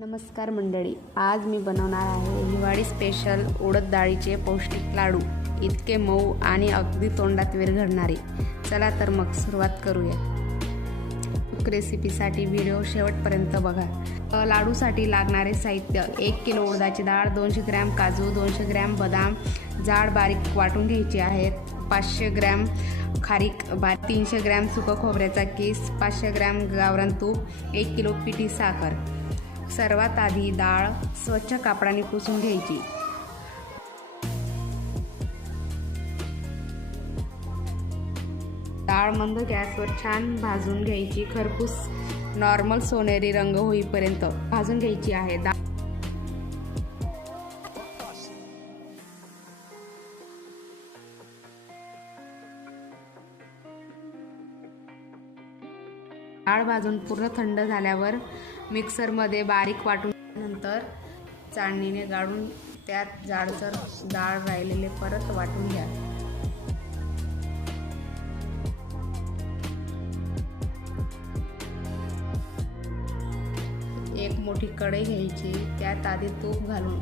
नमस्कार मंडळी, आज मी बनवणार आहे हिवाळी स्पेशल उडद डाळीचे पौष्टिक लाडू, इतके मऊ आणि अगदी तोंडात विरघळणारे। चला तर मग सुरुवात करूया। रेसिपीसाठी व्हिडिओ शेवटपर्यंत बघा। लाडूसाठी लागणारे साहित्य: 1 किलो उडदाची डाळ, 200 ग्रॅम काजू, 200 ग्रॅम बदाम जाड बारीक वाटून घ्यायचे आहेत, 500 ग्रॅम खारीक, 300 ग्रॅम सुकं खोबऱ्याचा किस, 500 ग्रॅम गावरान तूप, 1 किलो पिठी साखर। सर्वात आधी डाळ स्वच्छ कापडाने पुसून घ्यायची। डाळ मंद गॅसवर छान भाजून घ्यायची। खरपूस नॉर्मल सोनेरी रंग होईपर्यंत भाजून घ्यायची आहे। डाळ भाजून पूर्ण थंड झाल्यावर मिक्सरमध्ये बारीक वाटून नंतर चाळणीने गाळून त्यात जाडसर डाळ राहिलेले परत वाटून घ्या। एक मोठी कढई घ्यायची, त्यात आधी तूप घालून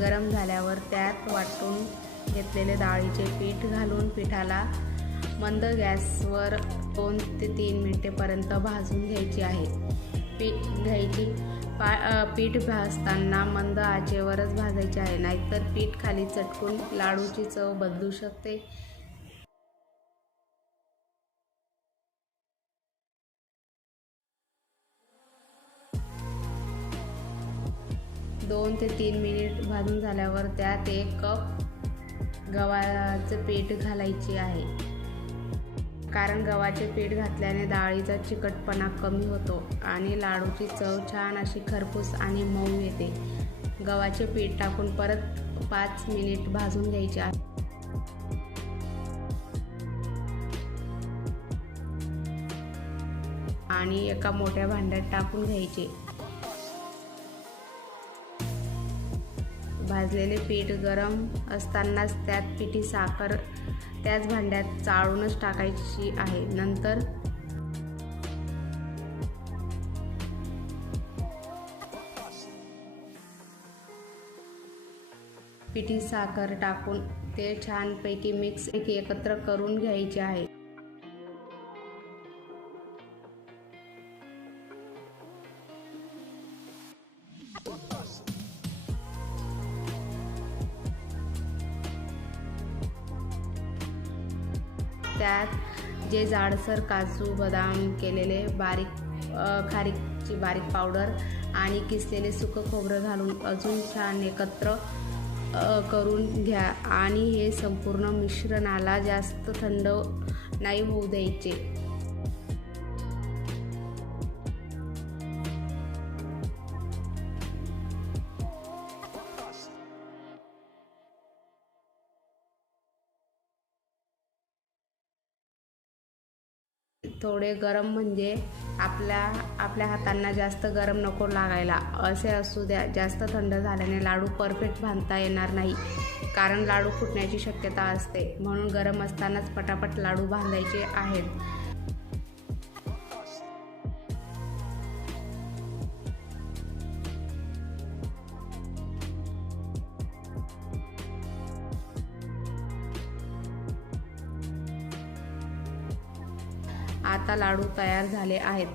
गरम झाल्यावर त्यात वाटून घेतलेले डाळीचे पीठ घालून पिठाला मंद गॅसवर 2 ते 3 मिनिटेपर्यंत भाजून घ्यायची आहे। पीठ भाजताना मंद आचेवरच भाजायचे आहे, नाहीतर पीठ खाली चटकून लाडूची चव बदलू शकते। दोन ते 3 मिनिट भाजून झाल्यावर त्यात 1 कप गव्हाचे पीठ घालायचे आहे, कारण गव्हाचे पीठ घातल्याने डाळीचा चिकटपणा कमी होतो आणि लाडूची चव छान अशी खरपूस आणि मऊ येते। गव्हाचे पीठ टाकून परत 5 मिनिट भाजून घ्यायचे आहे। आणि एका मोठ्या भांड्यात टाकून घ्यायचे। भाजलेले पीठ गरम असतानाच त्यात पिठी साखर त्याच भांड्यात चाळूनच टाकायची आहे। नंतर पिठी साखर टाकून ते छानपैकी मिक्स एकत्र करून घ्यायचे आहे। त्यात जे जाडसर काजू बदाम केलेले खारीकची बारीक पावडर आणि किसलेले सुकं खोबरं घालून अजून छान एकत्र करून घ्या आणि हे संपूर्ण मिश्रणाला जास्त थंड नाही होऊ द्यायचे। थोडे गरम म्हणजे आपल्या हातांना जास्त गरम नको लागायला असे असू द्या। जास्त थंड झाल्याने लाडू परफेक्ट बांधता येणार नाही, कारण लाडू फुटण्याची शक्यता असते। म्हणून गरम असतानाच पटापट लाडू बांधायचे आहेत। आता लाडू तयार झाले आहेत।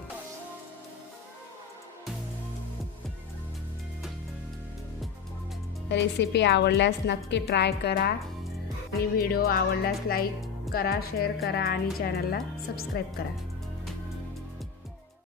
रेसिपी आवडल्यास नक्की ट्राय करा आणि व्हिडिओ आवडल्यास लाईक करा, शेअर करा आणि चॅनलला सबस्क्राईब करा।